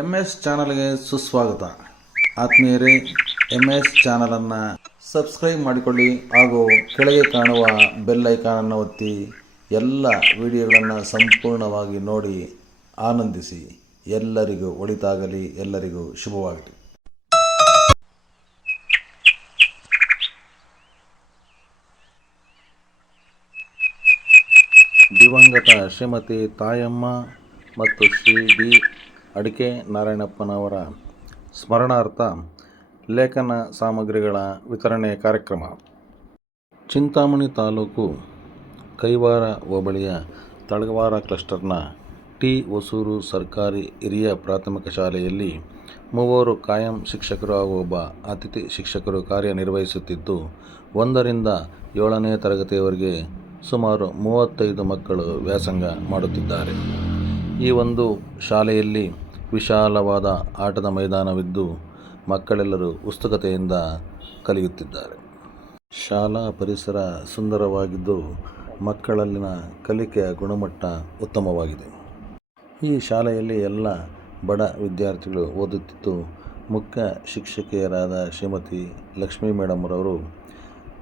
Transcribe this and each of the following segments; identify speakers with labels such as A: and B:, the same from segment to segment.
A: M S ಚಾನಲ್ಗೆ ಸುಸ್ವಾಗತ. ಆತ್ಮೀಯರೇ ಎಂ ಎಸ್ ಚಾನಲನ್ನು ಸಬ್ಸ್ಕ್ರೈಬ್ ಮಾಡಿಕೊಳ್ಳಿ ಹಾಗೂ ಕೆಳಗೆ ಕಾಣುವ ಬೆಲ್ ಐಕಾನನ್ನು ಒತ್ತಿ ಎಲ್ಲ ವಿಡಿಯೋಗಳನ್ನು ಸಂಪೂರ್ಣವಾಗಿ ನೋಡಿ ಆನಂದಿಸಿ. ಎಲ್ಲರಿಗೂ ಒಳಿತಾಗಲಿ, ಎಲ್ಲರಿಗೂ ಶುಭವಾಗಲಿ. ದಿವಂಗತ ಶ್ರೀಮತಿ ತಾಯಮ್ಮ ಮತ್ತು ಶ್ರೀ ಡಿ ಅಡಿಕೆ ನಾರಾಯಣಪ್ಪನವರ ಸ್ಮರಣಾರ್ಥ ಲೇಖನ ಸಾಮಗ್ರಿಗಳ ವಿತರಣೆ ಕಾರ್ಯಕ್ರಮ. ಚಿಂತಾಮಣಿ ತಾಲೂಕು ಕೈವಾರ ಹೋಬಳಿಯ ತಳಗವಾರ ಕ್ಲಸ್ಟರ್ನ ಟಿ ಹೊಸೂರು ಸರ್ಕಾರಿ ಹಿರಿಯ ಪ್ರಾಥಮಿಕ ಶಾಲೆಯಲ್ಲಿ ಮೂವರು ಕಾಯಂ ಶಿಕ್ಷಕರು ಹಾಗೂ ಒಬ್ಬ ಅತಿಥಿ ಶಿಕ್ಷಕರು ಕಾರ್ಯನಿರ್ವಹಿಸುತ್ತಿದ್ದು, ಒಂದರಿಂದ ಏಳನೇ ತರಗತಿಯವರೆಗೆ ಸುಮಾರು ಮೂವತ್ತೈದು ಮಕ್ಕಳು ವ್ಯಾಸಂಗ ಮಾಡುತ್ತಿದ್ದಾರೆ. ಈ ಒಂದು ಶಾಲೆಯಲ್ಲಿ ವಿಶಾಲವಾದ ಆಟದ ಮೈದಾನವಿದ್ದು ಮಕ್ಕಳೆಲ್ಲರೂ ಉತ್ಸುಕತೆಯಿಂದ ಕಲಿಯುತ್ತಿದ್ದಾರೆ. ಶಾಲಾ ಪರಿಸರ ಸುಂದರವಾಗಿದ್ದು ಮಕ್ಕಳಲ್ಲಿನ ಕಲಿಕೆಯ ಗುಣಮಟ್ಟ ಉತ್ತಮವಾಗಿದೆ. ಈ ಶಾಲೆಯಲ್ಲಿ ಎಲ್ಲ ಬಡ ವಿದ್ಯಾರ್ಥಿಗಳು ಓದುತ್ತಿದ್ದು, ಮುಖ್ಯ ಶಿಕ್ಷಕಿಯರಾದ ಶ್ರೀಮತಿ ಲಕ್ಷ್ಮೀ ಮೇಡಮ್ರವರು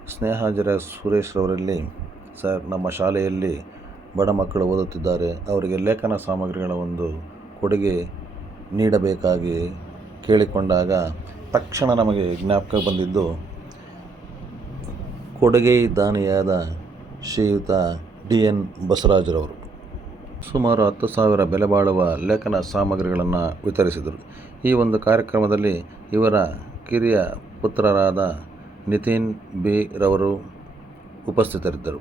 A: ಸ್ನೇಹಾಜರ ಸುರೇಶ್ರವರಲ್ಲಿ, ಸರ್, ನಮ್ಮ ಶಾಲೆಯಲ್ಲಿ ಬಡ ಮಕ್ಕಳು ಓದುತ್ತಿದ್ದಾರೆ. ಅವರಿಗೆ ಲೇಖನ ಸಾಮಗ್ರಿಗಳ ಒಂದು ಕೊಡುಗೆ ನೀಡಬೇಕಾಗಿ ಕೇಳಿಕೊಂಡಾಗ ತಕ್ಷಣ ನಮಗೆ ಜ್ಞಾಪಕ ಬಂದಿದ್ದು, ಕೊಡುಗೆ ದಾನಿಯಾದ ಶ್ರೀಯುತ ಡಿ ಎನ್ ಬಸವರಾಜರವರು. ಸುಮಾರು ಹತ್ತು ಸಾವಿರ ಬೆಲೆ ಬಾಳುವ ಲೇಖನ ಸಾಮಗ್ರಿಗಳನ್ನು ವಿತರಿಸಿದರು. ಈ ಒಂದು ಕಾರ್ಯಕ್ರಮದಲ್ಲಿ ಇವರ ಕಿರಿಯ ಪುತ್ರರಾದ ನಿತಿನ್ ಬಿ ರವರು ಉಪಸ್ಥಿತರಿದ್ದರು.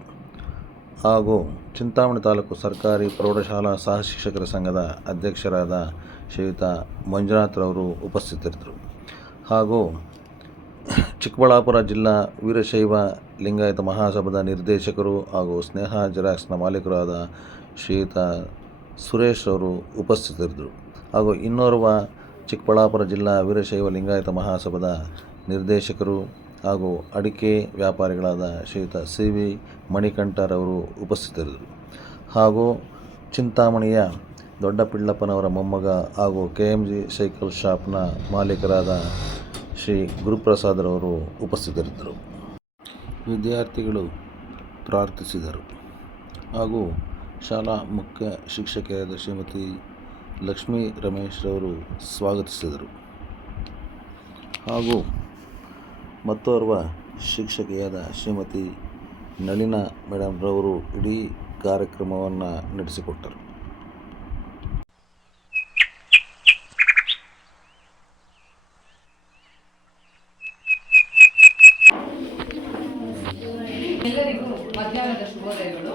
A: ಹಾಗೂ ಚಿಂತಾಮಣಿ ತಾಲೂಕು ಸರ್ಕಾರಿ ಪ್ರೌಢಶಾಲಾ ಸಹ ಶಿಕ್ಷಕರ ಸಂಘದ ಅಧ್ಯಕ್ಷರಾದ ಶ್ರೀಯುತ ಮಂಜುನಾಥ್ರವರು ಉಪಸ್ಥಿತರಿದ್ದರು. ಹಾಗೂ ಚಿಕ್ಕಬಳ್ಳಾಪುರ ಜಿಲ್ಲಾ ವೀರಶೈವ ಲಿಂಗಾಯತ ಮಹಾಸಭಾದ ನಿರ್ದೇಶಕರು ಹಾಗೂ ಸ್ನೇಹ ಜೆರಾಕ್ಸ್ನ ಮಾಲೀಕರಾದ ಶ್ರೀಯುತ ಸುರೇಶ್ ಅವರು ಉಪಸ್ಥಿತರಿದ್ದರು. ಹಾಗೂ ಇನ್ನೋರ್ವ ಚಿಕ್ಕಬಳ್ಳಾಪುರ ಜಿಲ್ಲಾ ವೀರಶೈವ ಲಿಂಗಾಯತ ಮಹಾಸಭಾದ ನಿರ್ದೇಶಕರು ಹಾಗೂ ಅಡಿಕೆ ವ್ಯಾಪಾರಿಗಳಾದ ಶ್ರೀಯುತ ಸಿ ವಿ ಮಣಿಕಂಠರವರು ಉಪಸ್ಥಿತರಿದ್ದರು. ಹಾಗೂ ಚಿಂತಾಮಣಿಯ ದೊಡ್ಡ ಪಿಳ್ಳಪ್ಪನವರ ಮೊಮ್ಮಗ ಹಾಗೂ ಕೆ ಎಂ ಜಿ ಸೈಕಲ್ ಶಾಪ್ನ ಮಾಲೀಕರಾದ ಶ್ರೀ ಗುರುಪ್ರಸಾದರವರು ಉಪಸ್ಥಿತರಿದ್ದರು. ವಿದ್ಯಾರ್ಥಿಗಳು ಪ್ರಾರ್ಥಿಸಿದರು. ಹಾಗೂ ಶಾಲಾ ಮುಖ್ಯ ಶಿಕ್ಷಕಿಯಾದ ಶ್ರೀಮತಿ ಲಕ್ಷ್ಮೀ ರಮೇಶ್ರವರು ಸ್ವಾಗತಿಸಿದರು. ಹಾಗೂ ಮತ್ತೋರ್ವ ಶಿಕ್ಷಕಿಯಾದ ಶ್ರೀಮತಿ ನಳಿನ ಮೇಡಮ್ರವರು ಇಡೀ ಕಾರ್ಯಕ್ರಮವನ್ನು ನಡೆಸಿಕೊಟ್ಟರು
B: ಎಲ್ಲರಿಗೂ ಮಧ್ಯಾಹ್ನದ ಶುಭೋದಯಗಳು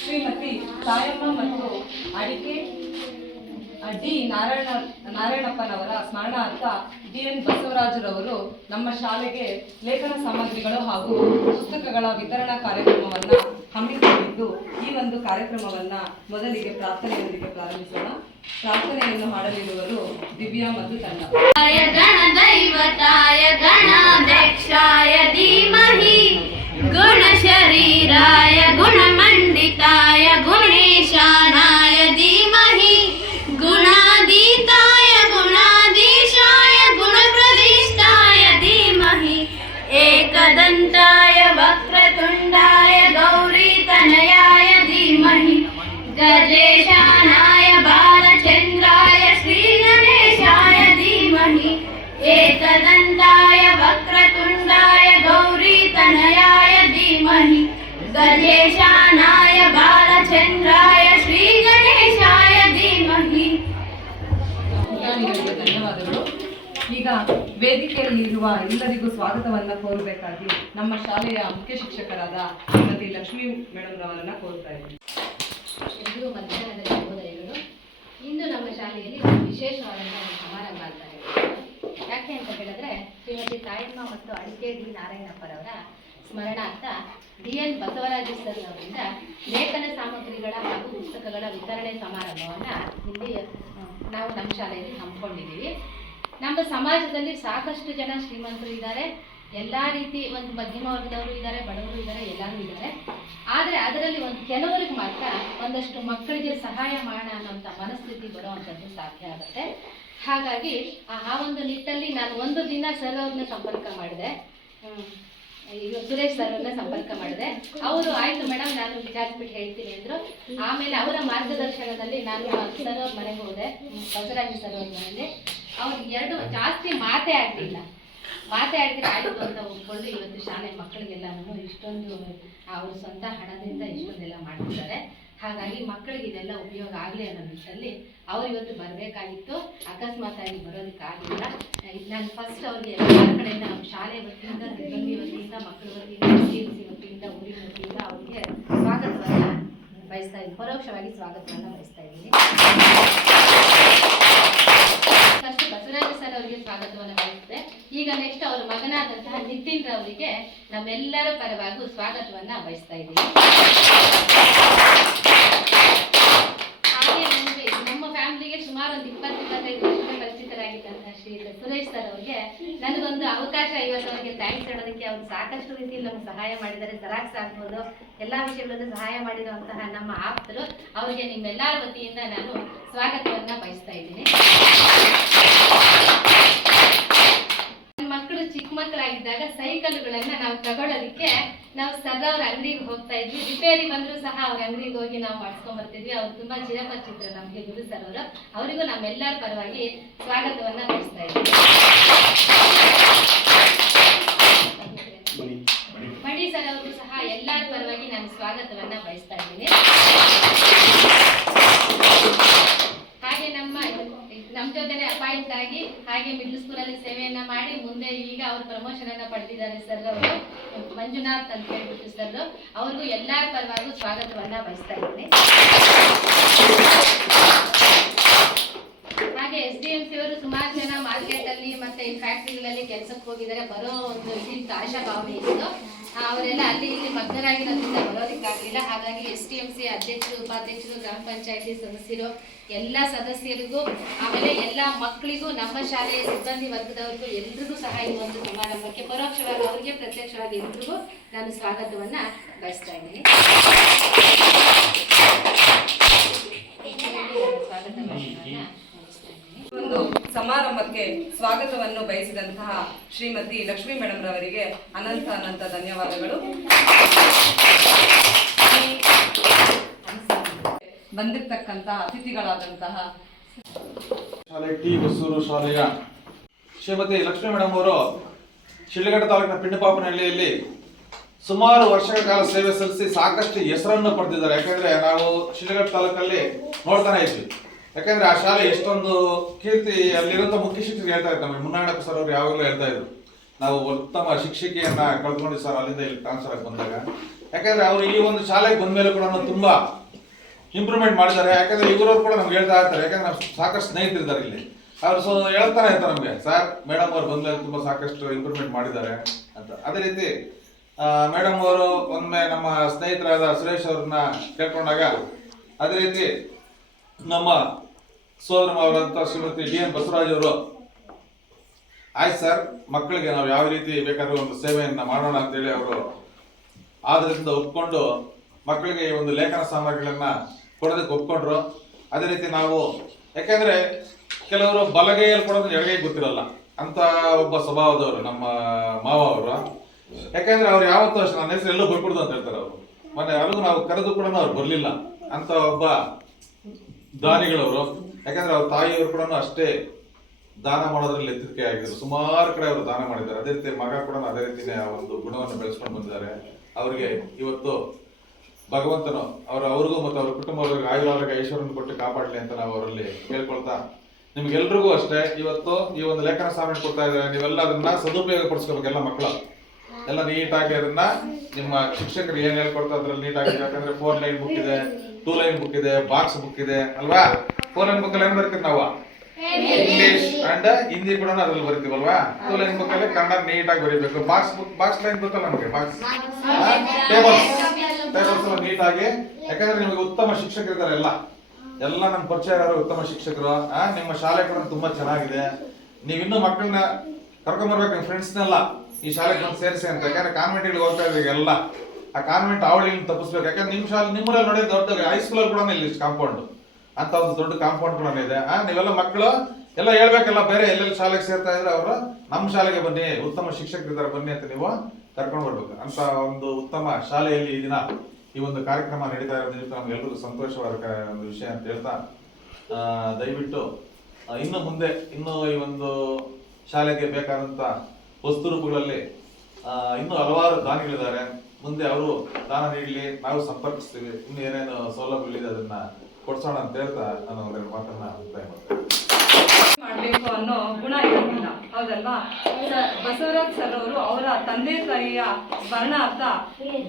B: ಶ್ರೀಮತಿ ತಾಯಮ್ಮ ಮತ್ತು ಅಡಿಕೆ ಅ, ಡಿ ನಾರಾಯಣ ನಾರಾಯಣಪ್ಪನವರ ಸ್ಮರಣಾರ್ಥ ಎನ್ ಬಸವರಾಜರವರು ನಮ್ಮ ಶಾಲೆಗೆ ಲೇಖನ ಸಾಮಗ್ರಿಗಳು ಹಾಗೂ ಪುಸ್ತಕಗಳ ವಿತರಣಾ ಕಾರ್ಯಕ್ರಮವನ್ನು ಹಮ್ಮಿಕೊಂಡಿದ್ದು, ಈ ಒಂದು ಕಾರ್ಯಕ್ರಮವನ್ನು ಮೊದಲಿಗೆ ಪ್ರಾರ್ಥನೆಯೊಂದಿಗೆ ಪ್ರಾರಂಭಿಸೋಣ. ಪ್ರಾರ್ಥನೆಯನ್ನು ಹಾಡಲಿರುವರು ದಿವ್ಯಾ ಮತ್ತು ತಂಡ
C: ಗಣ ಶರೀರಾಯ ಗುಣ ಮಂಡಿತಾಯ ಗುಣಮಂಡಿತಾಯ ಗುಣೇಶ. ಗಜೇಶಾನಾಯ ಬಾಲಚಂದ್ರಾಯ ಶ್ರೀ ಗಣೇಶಾಯ
B: ಧೀಮಹಿ. ಧನ್ಯವಾದಗಳು. ಈಗ ವೇದಿಕೆಯಲ್ಲಿರುವ ಎಲ್ಲರಿಗೂ ಸ್ವಾಗತವನ್ನ ಕೋರಬೇಕಾಗಿ ನಮ್ಮ ಶಾಲೆಯ ಮುಖ್ಯ ಶಿಕ್ಷಕರಾದ ಶ್ರೀಮತಿ ಲಕ್ಷ್ಮೀ ಮೇಡಮ್ ರವರನ್ನ ಕೋರ್ತಾ ಇದ್ದೀನಿ.
D: ಇಂದು ನಮ್ಮ ಶಾಲೆಯಲ್ಲಿ ವಿಶೇಷವಾದಂತಹ ಸಮಾರಂಭ ಅಂತ ಇದೆ. ಯಾಕೆ ಅಂತ ಹೇಳಿದ್ರೆ ಶ್ರೀಮತಿ ತಾಯಮ್ಮ ಮತ್ತು ಅಡಿಕೆ ಡಿ. ನಾರಾಯಣಪ್ಪರವರ ಸ್ಮರಣಾರ್ಥ ಡಿ ಎನ್ ಬಸವರಾಜ ಸರ್ ಅವರಿಂದ ಲೇಖನ ಸಾಮಗ್ರಿಗಳ ಹಾಗೂ ಪುಸ್ತಕಗಳ ವಿತರಣೆ ಸಮಾರಂಭವನ್ನು ಇಲ್ಲಿ ನಾವು ನಮ್ಮ ಶಾಲೆಯಲ್ಲಿ ಹಮ್ಮಿಕೊಂಡಿದ್ದೀವಿ. ನಮ್ಮ ಸಮಾಜದಲ್ಲಿ ಸಾಕಷ್ಟು ಜನ ಶ್ರೀಮಂತರು ಇದ್ದಾರೆ. ಎಲ್ಲ ರೀತಿ ಒಂದು ಮಧ್ಯಮ ವರ್ಗದವರು ಇದ್ದಾರೆ, ಬಡವರು ಇದ್ದಾರೆ, ಎಲ್ಲರೂ ಇದ್ದಾರೆ. ಆದರೆ ಅದರಲ್ಲಿ ಒಂದು ಕೆಲವರಿಗೆ ಮಾತ್ರ ಒಂದಷ್ಟು ಮಕ್ಕಳಿಗೆ ಸಹಾಯ ಮಾಡೋಣ ಅನ್ನೋಂಥ ಮನಸ್ಥಿತಿ ಬರುವಂಥದ್ದು ಸಾಧ್ಯ ಆಗುತ್ತೆ. ಹಾಗಾಗಿ ಆ ಒಂದು ನಿಟ್ಟಲ್ಲಿ ನಾನು ಒಂದು ದಿನ ಸರ್ ಅವ್ರನ್ನ ಸಂಪರ್ಕ ಮಾಡಿದೆ. ಸುರೇಶ್ ಸರ್ ಅವ್ರನ್ನ ಸಂಪರ್ಕ ಮಾಡಿದೆ. ಅವರು ಆಯ್ತು ಮೇಡಮ್ ನಾನು ವಿಚಾರಿಸ್ಬಿಟ್ಟು ಹೇಳ್ತೀನಿ ಅಂದ್ರು. ಆಮೇಲೆ ಅವರ ಮಾರ್ಗದರ್ಶನದಲ್ಲಿ ನಾನು ಸರ್ ಅವ್ರ ಮನೆಗೆ ಹೋದೆ. ಬಸವರಾಜ ಸರ್ ಅವ್ರ ಮನೆಯಲ್ಲಿ ಅವ್ರಿಗೆ ಎರಡು ಜಾಸ್ತಿ ಮಾತೇ ಆಗಲಿಲ್ಲ ಮಾತೇ ಆಡಿದ್ರೆ ಆಯ್ತು ಅಂತ ಒಪ್ಕೊಂಡು ಇವತ್ತು ಶಾಲೆ ಮಕ್ಕಳಿಗೆಲ್ಲ ಇಷ್ಟೊಂದು ಅವರು ಸ್ವಂತ ಹಣದಿಂದ ಇಷ್ಟೊಂದೆಲ್ಲ ಮಾಡ್ತಿದ್ದಾರೆ. ಹಾಗಾಗಿ ಮಕ್ಕಳಿಗೆ ಇದೆಲ್ಲ ಉಪಯೋಗ ಆಗಲಿ ಅನ್ನೋ ನಿಟ್ಟಿನಲ್ಲಿ ಅವ್ರು ಇವತ್ತು ಬರಬೇಕಾಗಿತ್ತು. ಅಕಸ್ಮಾತ್ ಆಗಿ ಬರೋದಕ್ಕಾಗಲಿಲ್ಲ ನಾನು ಫಸ್ಟ್ ಅವ್ರಿಗೆ ಎಲ್ಲ ಕಡೆಯಿಂದ ನಮ್ಮ ಶಾಲೆ ವತಿಯಿಂದ ಸಿಬ್ಬಂದಿ ವತಿಯಿಂದ, ಮಕ್ಕಳ ವತಿಯಿಂದ ಸಿ ಎಂ ಸಿ ವತಿಯಿಂದ, ಊರಿನ ವತಿಯಿಂದ ಅವ್ರಿಗೆ ಸ್ವಾಗತವನ್ನು ಬಯಸ್ತಾ ಇದ್ದೀನಿ. ಪರೋಕ್ಷವಾಗಿ ಸ್ವಾಗತವನ್ನು ಬಯಸ್ತಾ ಇದ್ದೀನಿ. ಫಸ್ಟ್ ಬಸವರಾಜ ಸರ್ ಅವರಿಗೆ ಸ್ವಾಗತವನ್ನು ಬಯಸುತ್ತೆ ಈಗ ನೆಕ್ಸ್ಟ್ ಅವರ ಮಗನಾದಂತಹ ನಿತಿನ್ ರವರಿಗೆ ನಮ್ಮೆಲ್ಲರ ಪರವಾಗಿ ಸ್ವಾಗತವನ್ನ ಬಯಸ್ತಾ ಇದ್ದೀನಿ ಹಾಗೆ ನಮಗೆ ನಮ್ಮ ಫ್ಯಾಮಿಲಿಗೆ ಸುಮಾರು ಒಂದು ಇಪ್ಪತ್ತು ಇಪ್ಪತ್ತೈದು ವರ್ಷಗಳ ಪರಿಚಿತರಾಗಿದ್ದಂತಹ ಶ್ರೀ ಸುರೇಶ್ ಸರ್ ಅವರಿಗೆ. ನನಗೊಂದು ಅವಕಾಶ ಇವತ್ತು ಅವರಿಗೆ ಥ್ಯಾಂಕ್ಸ್ ಹೇಳೋದಕ್ಕೆ ಅವರು ಸಾಕಷ್ಟು ರೀತಿಯಲ್ಲಿ ನಮ್ಗೆ ಸಹಾಯ ಮಾಡಿದ್ದಾರೆ. ಜರಾಕ್ಸ್ ಆಗ್ಬೋದು, ಎಲ್ಲ ವಿಷಯಗಳನ್ನು ಸಹಾಯ ಮಾಡಿರುವಂತಹ ನಮ್ಮ ಆಪ್ತರು. ಅವರಿಗೆ ನಿಮ್ಮೆಲ್ಲರ ವತಿಯಿಂದ ನಾನು ಸ್ವಾಗತವನ್ನ ಬಯಸ್ತಾ ಇದ್ದೀನಿ. ಮಕ್ಕಳು ಚಿಕ್ಕ ಮಕ್ಕಳಾಗಿದ್ದಾಗ ಸೈಕಲ್ಗಳನ್ನ ನಾವು ತಗೊಳ್ಳೋದಕ್ಕೆ ನಾವು ಸದಾ ಅವ್ರ ಅಂಗಡಿಗೆ ಹೋಗ್ತಾ ಇದ್ವಿ. ರಿಪೇರಿ ಬಂದ್ರು ಸಹ ಅವ್ರ ಅಂಗಡಿಗೆ ಹೋಗಿ ನಾವು ಮಾಡಿಸ್ಕೊಂಡ್ ಬರ್ತಿದ್ವಿ. ಅವ್ರು ತುಂಬಾ ಚಿರಪರಿಚಿತರು ನಮಗೆ ಗುರು ಸರ್ ಅವರು. ಅವರಿಗೂ ನಮ್ಮೆಲ್ಲರ ಪರವಾಗಿ ಸ್ವಾಗತವನ್ನ ಬಯಸ್ತಾ ಇದ್ವಿ. ಮಣಿ ಸರ್ ಅವರು ಸಹ ಎಲ್ಲರ ಪರವಾಗಿ ನಾನು ಸ್ವಾಗತವನ್ನ ಬಯಸ್ತಾ ಇದ್ದೀನಿ ಹಾಗೆ ನಮ್ಮ ನಮ್ಮ ಅಪಾಯಿಂಟ್ ಆಗಿ ಹಾಗೆ ಮಿಡ್ಲ್ ಸ್ಕೂಲಲ್ಲಿ ಸೇವೆಯನ್ನ ಮಾಡಿ ಮುಂದೆ ಈಗ ಅವ್ರ ಪ್ರಮೋಷನ್ ಅನ್ನ ಪಡೆದಿದ್ದಾರೆ ಸರ್ ಅವರು. ಮಂಜುನಾಥ್ ಅಂತ ಹೇಳ್ಬಿಟ್ಟು ಸರ್ ಅವ್ರಿಗೂ ಎಲ್ಲರ ಪರವಾಗಿ ಸ್ವಾಗತವನ್ನ ಬಯಸ್ತಾ ಇದ್ದೀನಿ. ಹಾಗೆ ಎಸ್ ಡಿ ಎಂ ಸುಮಾರು ಜನ ಮಾರ್ಕೆಟ್ ಅಲ್ಲಿ ಮತ್ತೆ ಈ ಫ್ಯಾಕ್ಟ್ರಿಗಳಲ್ಲಿ ಕೆಲಸಕ್ಕೆ ಹೋಗಿದ್ದಾರೆ. ಬರೋ ಒಂದು ಆಶಾಭಾವನೆ ಇತ್ತು. ಅವರೆಲ್ಲ ಅಲ್ಲಿ ಇಲ್ಲಿ ಮಗ್ನರಾಗಿರೋದ್ರಿಂದ ಬರೋದಕ್ಕಾಗಲಿಲ್ಲ. ಹಾಗಾಗಿ ಎಸ್ ಟಿ ಎಂ ಸಿ ಅಧ್ಯಕ್ಷರು, ಉಪಾಧ್ಯಕ್ಷರು, ಗ್ರಾಮ ಪಂಚಾಯತಿ ಸದಸ್ಯರು, ಎಲ್ಲ ಸದಸ್ಯರಿಗೂ, ಆಮೇಲೆ ಎಲ್ಲ ಮಕ್ಕಳಿಗೂ, ನಮ್ಮ ಶಾಲೆಯ ಸಿಬ್ಬಂದಿ ವರ್ಗದವರಿಗೂ ಎಲ್ರಿಗೂ ಸಹ ಈ ಒಂದು ಸಮಾರಂಭಕ್ಕೆ ಪರೋಕ್ಷವಾಗಿ ಅವರಿಗೆ ಪ್ರತ್ಯಕ್ಷವಾಗಿ ಎಲ್ರಿಗೂ ನಾನು ಸ್ವಾಗತವನ್ನು ಬಯಸ್ತಾ ಇದ್ದೀನಿ. ಸ್ವಾಗತ
B: ಸಮಾರಂಭಕ್ಕೆ ಸ್ವಾಗತವನ್ನು ಬಯಸಿದಂತಹ ಶ್ರೀಮತಿ ಲಕ್ಷ್ಮೀ ಮೇಡಮ್ ರವರಿಗೆ ಅನಂತ ಅನಂತ ಧನ್ಯವಾದಗಳು. ಬಂದಿರತಕ್ಕಂತಹ ಅತಿಥಿಗಳಾದಂತಹ
E: ಶಾಲೆ ಟಿ ಹೊಸೂರು ಶಾಲೆಯ ಶ್ರೀಮತಿ ಲಕ್ಷ್ಮೀ ಮೇಡಮ್ ಅವರು ಶಿಳ್ಳಿಘಟ್ಟ ತಾಲೂಕಿನ ಪಿಂಡಪಾಪನಹಳ್ಳಿಯಲ್ಲಿ ಸುಮಾರು ವರ್ಷಗಳ ಕಾಲ ಸೇವೆ ಸಲ್ಲಿಸಿ ಸಾಕಷ್ಟು ಹೆಸರನ್ನು ಪಡೆದಿದ್ದಾರೆ. ಯಾಕಂದ್ರೆ ನಾವು ಶಿಳ್ಳಿಘಟ್ಟ ತಾಲೂಕಲ್ಲಿ ನೋಡ್ತಾನೆ ಇದ್ವಿ. ಯಾಕಂದ್ರೆ ಆ ಶಾಲೆ ಎಷ್ಟೊಂದು ಕೀರ್ತಿ ಅಲ್ಲಿರುವಂತ ಮುಖ್ಯ ಶಿಕ್ಷಕರು ಹೇಳ್ತಾ ಇದ್ದಾರೆ ನಮಗೆ ಮುನ್ನಾಡಪ್ಪ ಸರ್ ಅವರು ಯಾವಾಗಲೂ ಹೇಳ್ತಾ ಇದ್ರು. ನಾವು ಉತ್ತಮ ಶಿಕ್ಷಕಿಯನ್ನ ಕಳ್ಕೊಂಡು ಸರ್ ಅಲ್ಲಿಂದ ಇಲ್ಲಿ ಟ್ರಾನ್ಸ್ಫರ್ ಆಗಿ ಬಂದಾಗ. ಯಾಕಂದ್ರೆ ಅವರು ಈ ಒಂದು ಶಾಲೆಗೆ ಬಂದ ಮೇಲೆ ಕೂಡ ತುಂಬಾ ಇಂಪ್ರೂವ್ಮೆಂಟ್ ಮಾಡಿದ್ದಾರೆ. ಯಾಕಂದ್ರೆ ಇವರವ್ರು ಕೂಡ ನಮ್ಗೆ ಹೇಳ್ತಾ ಇರ್ತಾರೆ. ಯಾಕಂದ್ರೆ ನಾವು ಸಾಕಷ್ಟು ಸ್ನೇಹಿತರಿದ್ದಾರೆ ಇಲ್ಲಿ. ಅವ್ರು ಸೊ ಹೇಳ್ತಾನೆ ಇರ್ತಾರೆ ನಮಗೆ. ಸರ್ ಮೇಡಮ್ ಅವ್ರು ಬಂದ್ಮೇಲೆ ತುಂಬಾ ಸಾಕಷ್ಟು ಇಂಪ್ರೂವ್ಮೆಂಟ್ ಮಾಡಿದ್ದಾರೆ ಅಂತ. ಅದೇ ರೀತಿ ಮೇಡಮ್ ಅವರು ಒಮ್ಮೆ ನಮ್ಮ ಸ್ನೇಹಿತರಾದ ಸುರೇಶ್ ಅವ್ರನ್ನ ಕೇಳ್ಕೊಂಡಾಗ, ಅದೇ ರೀತಿ ನಮ್ಮ ಸೋದರ ಮಾವರಂತ ಶ್ರೀಮತಿ ಡಿ ಎನ್ ಬಸವರಾಜ್ ಅವರು, ಆಯ್ತು ಸರ್, ಮಕ್ಕಳಿಗೆ ನಾವು ಯಾವ ರೀತಿ ಬೇಕಾದ್ರೂ ಒಂದು ಸೇವೆಯನ್ನು ಮಾಡೋಣ ಅಂತೇಳಿ ಅವರು ಆದ್ದರಿಂದ ಒಪ್ಕೊಂಡು ಮಕ್ಕಳಿಗೆ ಈ ಒಂದು ಲೇಖನ ಸಾಮಗ್ರಿಗಳನ್ನು ಕೊಡೋದಕ್ಕೆ ಒಪ್ಕೊಂಡ್ರು. ಅದೇ ರೀತಿ ನಾವು, ಯಾಕೆಂದರೆ ಕೆಲವರು ಬಲಗೈಯಲ್ಲಿ ಕೊಡೋದು ಎಡಗೈ ಗೊತ್ತಿರಲ್ಲ. ಅಂತ ಒಬ್ಬ ಸ್ವಭಾವದವರು, ನಮ್ಮ ಮಾವ ಅವರು. ಯಾಕಂದ್ರೆ ಅವ್ರು ಯಾವತ್ತೂ ಅಷ್ಟು, ನನ್ನ ಹೆಸರು ಎಲ್ಲೂ ಬರ್ಕೊಡ್ದು ಅಂತ ಹೇಳ್ತಾರೆ ಅವರು. ಮೊನ್ನೆ ಅಲ್ಲಿಗೂ ನಾವು ಕರೆದು ಕೂಡ ಅವ್ರು ಬರಲಿಲ್ಲ. ಅಂತ ಒಬ್ಬ ದಾನಿಗಳವರು, ಯಾಕಂದ್ರೆ ಅವ್ರ ತಾಯಿಯವರು ಕೂಡ ಅಷ್ಟೇ ದಾನ ಮಾಡೋದ್ರಲ್ಲಿ ಎತ್ತರಿಕೆ ಆಗಿದ್ರು. ಸುಮಾರು ಕಡೆ ಅವರು ದಾನ ಮಾಡಿದ್ದಾರೆ. ಅದೇ ರೀತಿ ಮಗ ಕೂಡ ಅದೇ ರೀತಿನೇ ಆ ಒಂದು ಗುಣವನ್ನು ಬೆಳೆಸ್ಕೊಂಡು ಬಂದಿದ್ದಾರೆ. ಅವರಿಗೆ ಇವತ್ತು ಭಗವಂತನು ಅವರು ಅವ್ರಿಗೂ ಮತ್ತು ಅವ್ರ ಕುಟುಂಬದವರಿಗೆ ಆಯುರ್ವಾದಕ್ಕೆ ಐಶ್ವರ್ಯನ ಕೊಟ್ಟು ಕಾಪಾಡಲಿ ಅಂತ ನಾವು ಅವರಲ್ಲಿ ಕೇಳ್ಕೊಳ್ತಾ ನಿಮ್ಗೆಲ್ರಿಗೂ ಅಷ್ಟೇ. ಇವತ್ತು ಈ ಒಂದು ಲೇಖನ ಸಾಮರ್ಥ್ಯ ಕೊಡ್ತಾ ಇದ್ದಾರೆ. ನೀವೆಲ್ಲ ಅದನ್ನ ಸದುಪಯೋಗ ಪಡಿಸ್ಕೋಬೇಕು ಎಲ್ಲ ಮಕ್ಕಳು. ಎಲ್ಲ ನೀಟಾಗಿ ಅದನ್ನ ನಿಮ್ಮ ಶಿಕ್ಷಕರು ಏನ್ ಹೇಳ್ಕೊಡ್ತಾರೆ ಅದ್ರಲ್ಲಿ ನೀಟಾಗಿ ಯಾಕಂದ್ರೆ ಫೋರ್ ಲೈನ್ ಬುಕ್ ಇದೆ ಟೂ ಲೈನ್ ಬುಕ್ ಇದೆ ಬಾಕ್ಸ್ ಬುಕ್ ಇದೆ ಅಲ್ವಾ? ಫೋರ್ ಲೈನ್ ಬುಕ್ ಅಲ್ಲಿ ಏನ್ ಬರ್ತೀವಿ ನಾವು? ಇಂಗ್ಲಿಷ್ ಅಂಡ್ ಹಿಂದಿ ಕೂಡ ಅದ್ರಲ್ಲಿ ಬರಿತೀವಲ್ವಾ? ಟೂ ಲೈನ್ ಬುಕ್ ಅಲ್ಲಿ ಕನ್ನಡ ನೀಟಾಗಿ ಬರೀಬೇಕು. ಬಾಕ್ಸ್ ಬುಕ್ ಬಾಕ್ಸ್ ಲೈನ್ ಗೊತ್ತಲ್ಲ ನಮಗೆ? ಬಾಕ್ಸ್ ಟೇಬಲ್ಸ್ ಟೇಬಲ್ಸ್ ಎಲ್ಲ ನೀಟಾಗಿ ಯಾಕಂದ್ರೆ ನಿಮಗೆ ಉತ್ತಮ ಶಿಕ್ಷಕರು ಇದ್ದಾರೆ ಎಲ್ಲ. ಎಲ್ಲ ನಮ್ಮ ಪರಿಚಯ ಇರೋರು ಉತ್ತಮ ಶಿಕ್ಷಕರು. ನಿಮ್ಮ ಶಾಲೆ ಕೂಡ ತುಂಬಾ ಚೆನ್ನಾಗಿದೆ. ನೀವು ಇನ್ನೂ ಮಕ್ಕಳನ್ನ ಕರ್ಕೊಂಡ್ ಬರ್ಬೇಕು ನಿಮ್ಮ ಫ್ರೆಂಡ್ಸ್ನೆಲ್ಲ ಈ ಶಾಲೆಗೆ ಬಂದು ಸೇರಿಸಿ ಅಂತ. ಯಾಕಂದ್ರೆ ಕಾನ್ವೆಂಟ್ಗಳಿಗೆ ಹೋಗ್ತಾ ಇದ್ದೀವಿ ಎಲ್ಲ. ಆ ಕಾನ್ವೆಂಟ್ ಅವಳಿ ತಪ್ಪಿಸ್ಬೇಕು. ಯಾಕಂದ್ರೆ ನಿಮ್ಮ ಶಾಲೆ ನಿಮ್ಮೂರಲ್ಲಿ ನೋಡಿ ದೊಡ್ಡ ಹೈಸ್ಕೂಲಲ್ಲಿ ಕೂಡ ಇಲ್ಲಿ ಕಾಂಪೌಂಡ್ ಅಂತ ಒಂದು ದೊಡ್ಡ ಕಾಂಪೌಂಡ್ ಕೂಡ ಇದೆ. ಆ, ನೀವೆಲ್ಲ ಮಕ್ಕಳು ಎಲ್ಲ ಹೇಳ್ಬೇಕಲ್ಲ ಬೇರೆ ಎಲ್ಲೆಲ್ಲಿ ಶಾಲೆಗೆ ಸೇರ್ತಾ ಇದ್ರೆ ಅವರು, ನಮ್ಮ ಶಾಲೆಗೆ ಬನ್ನಿ, ಉತ್ತಮ ಶಿಕ್ಷಕರಿದ್ದಾರೆ ಬನ್ನಿ ಅಂತ ನೀವು ಕರ್ಕೊಂಡು ಬರ್ಬೇಕು. ಅಂತ ಒಂದು ಉತ್ತಮ ಶಾಲೆಯಲ್ಲಿ ಈ ದಿನ ಈ ಒಂದು ಕಾರ್ಯಕ್ರಮ ನಡೀತಾ ಇರೋದು ನಿಮಿತ್ತ ನಮ್ಗೆಲ್ರಿಗೂ ಸಂತೋಷವಾದ ಒಂದು ವಿಷಯ ಅಂತ ಹೇಳ್ತಾ ದಯವಿಟ್ಟು ಇನ್ನು ಮುಂದೆ ಇನ್ನು ಈ ಒಂದು ಶಾಲೆಗೆ ಬೇಕಾದಂತ ವಸ್ತು ರೂಪಗಳಲ್ಲಿ ಇನ್ನೂ ಹಲವಾರು ದಾನಿಗಳಿದ್ದಾರೆ. ಮುಂದೆ ಅವರು ದಾನ ನೀಡಲಿ, ನಾವು ಸಂಪರ್ಕಿಸ್ತೀವಿ. ಇನ್ನು ಏನೇನು ಸೌಲಭ್ಯಗಳಿದೆ ಅದನ್ನ ಕೊಡ್ಸೋಣ ಅಂತ ಹೇಳ್ತಾ ನಾನು ಅವ್ರ ಮಾತನ್ನ ಮುಕ್ತಾಯ ಮಾಡ್ತೇನೆ.
B: ಮಾಡಬೇಕು ಅನ್ನೋ ಗುಣ ಇರೋದಿಲ್ಲ. ಹೌದಲ್ವಾ? ಬಸವರಾಜ್ ಸರ್ ಅವರು ಅವರ ತಂದೆ ತಾಯಿಯ ಸ್ಮರಣಾರ್ಥ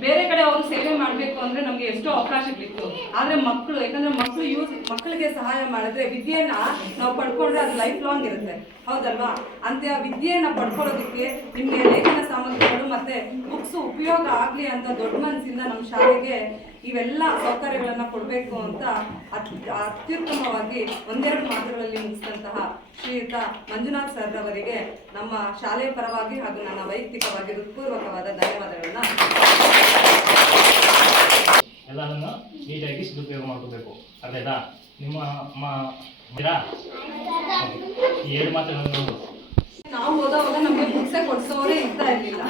B: ಬೇರೆ ಕಡೆ ಅವರು ಸೇವೆ ಮಾಡಬೇಕು ಅಂದ್ರೆ ನಮ್ಗೆ ಎಷ್ಟೋ ಅವಕಾಶಗಳಿತ್ತು ಆದ್ರೆ ಮಕ್ಕಳು, ಯಾಕಂದ್ರೆ ಮಕ್ಕಳು ಯೂಸ್ ಮಕ್ಕಳಿಗೆ ಸಹಾಯ ಮಾಡಿದ್ರೆ ವಿದ್ಯೆಯನ್ನ ನಾವು ಪಡ್ಕೊಂಡ್ರೆ ಅದು ಲೈಫ್ ಲಾಂಗ್ ಇರುತ್ತೆ. ಹೌದಲ್ವಾ? ಅಂತ ವಿದ್ಯೆಯನ್ನ ಪಡ್ಕೊಳ್ಳೋದಕ್ಕೆ ನಿಮ್ಗೆ ಲೇಖನ ಸಾಮಗ್ರಿಗಳು ಮತ್ತೆ ಬುಕ್ಸ್ ಉಪಯೋಗ ಆಗ್ಲಿ ಅಂತ ದೊಡ್ಡ ಮನಸ್ಸಿಂದ ನಮ್ಮ ಶಾಲೆಗೆ ಇವೆಲ್ಲ ಸೌಕರ್ಯಗಳನ್ನ ಕೊಡಬೇಕು ಅಂತ ಅತ್- ಅತ್ಯುತ್ತಮವಾಗಿ ಒಂದೆರಡು ಮಾತುಗಳಲ್ಲಿ ಮುಗಿಸಿದಂತಹ ಶ್ರೀಯುತ ಮಂಜುನಾಥ್ ಸರ್ ಅವರಿಗೆ ನಮ್ಮ ಶಾಲೆಯ ಪರವಾಗಿ ಹಾಗೂ ನನ್ನ ವೈಯಕ್ತಿಕವಾಗಿ ಹೃತ್ಪೂರ್ವಕವಾದ ಧನ್ಯವಾದಗಳನ್ನ
F: ಎಲ್ಲರನ್ನು ನೀಟಾಗಿ ಸದುಪಯೋಗ ಮಾಡ್ಕೋಬೇಕು ಅರ್ಥ ನಿಮ್ಮ ಎರಡು ಮಾತುಗಳನ್ನು
B: ನಾವು ಓದೋವಾಗ ನಮಗೆ ಬುಕ್ಸೇ ಕೊಡ್ಸೋರೆ ಇರ್ತಾ ಇರ್ಲಿಲ್ಲ.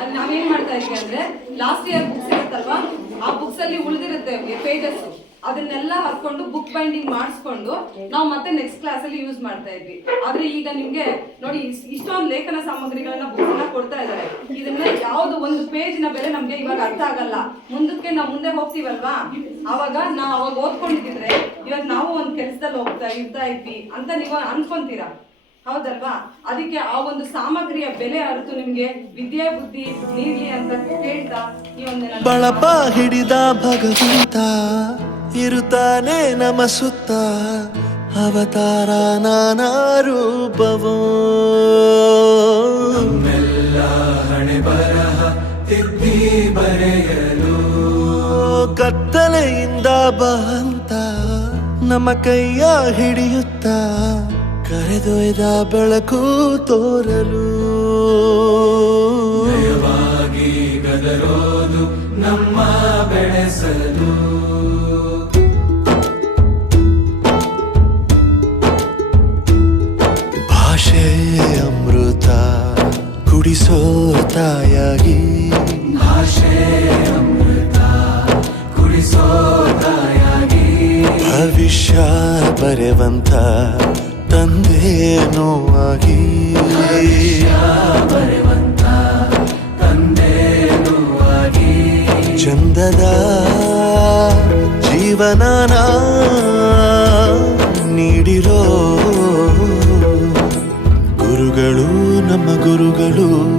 B: ಅಲ್ಲಿ ನಾವೇನ್ ಮಾಡ್ತಾ ಇದ್ವಿ ಅಂದ್ರೆ ಲಾಸ್ಟ್ ಇಯರ್ ಬುಕ್ಸ್ ಇರುತ್ತಲ್ವಾ, ಆ ಬುಕ್ಸ್ ಅಲ್ಲಿ ಉಳಿದಿರುತ್ತೆ ಪೇಜಸ್ ಅದನ್ನೆಲ್ಲ ಹಾಕೊಂಡು ಬುಕ್ ಬೈಂಡಿಂಗ್ ಮಾಡಿಸ್ಕೊಂಡು ನಾವು ಮತ್ತೆ ನೆಕ್ಸ್ಟ್ ಕ್ಲಾಸ್ ಅಲ್ಲಿ ಯೂಸ್ ಮಾಡ್ತಾ ಇದ್ವಿ. ಆದ್ರೆ ಈಗ ನಿಮ್ಗೆ ನೋಡಿ ಇಷ್ಟೊಂದು ಲೇಖನ ಸಾಮಗ್ರಿಗಳನ್ನ ಬುಕ್ನ ಕೊಡ್ತಾ ಇದಾರೆ ಇದನ್ನ ಯಾವ್ದು ಒಂದು ಪೇಜ್ನ ಬೆಲೆ ನಮ್ಗೆ ಇವಾಗ ಅರ್ಥ ಆಗಲ್ಲ. ಮುಂದಕ್ಕೆ ನಾವು ಮುಂದೆ ಹೋಗ್ತೀವಲ್ವಾ? ಅವಾಗ ನಾವು ಅವಾಗ ಓದ್ಕೊಂಡಿದ್ರೆ ಇವಾಗ ನಾವು ಒಂದ್ ಕೆಲ್ಸದಲ್ಲಿ ಹೋಗ್ತಾ ಇರ್ತಾ ಇದ್ವಿ ಅಂತ ನೀವು ಅನ್ಕೊಂತೀರಾ? ಹೌದಲ್ವಾ? ಅದಕ್ಕೆ ಆ ಒಂದು ಸಾಮಗ್ರಿಯ ಬೆಲೆ ಅರಿತು ನಿಮ್ಗೆ ವಿದ್ಯೆ ಬುದ್ಧಿ ನೀರ್ಲಿ ಅಂತ ಕೇಳ್ತಾ ಈ ಒಂದು
G: ಬಳಪ ಹಿಡಿದ ಭಗವಂತ ಇರುತ್ತಾನೆ ನಮ ಸುತ್ತ. ಅವತಾರ ನಾನಾ ರೂಪವೋ. ಹಣೆ ಬರಹ ತಿದ್ದಿ ಬರೆಯಲು. ಕತ್ತಲೆಯಿಂದ ಬಹಂತ ನಮ್ಮ ಕೈಯ ಹಿಡಿಯುತ್ತ. ಕರೆದೊಯ್ದ ಬೆಳಕು ತೋರಲು. ಗದರೋದು ನಮ್ಮ ಬೆಳೆಸಲು. ಭಾಷೆ ಅಮೃತ ಕುಡಿಸೋ ತಾಯಾಗಿ ಭಾಷೆ ಅಮೃತ ಕುಡಿಸೋ ತಾಯಾಗಿ ಭವಿಷ್ಯ ಬರೆವಂತ ತಂದೇನೋ ಆಗಿ. ಚಂದದ ಜೀವನನ ನೀಡಿರೋ ಗುರುಗಳು ನಮ್ಮ ಗುರುಗಳು.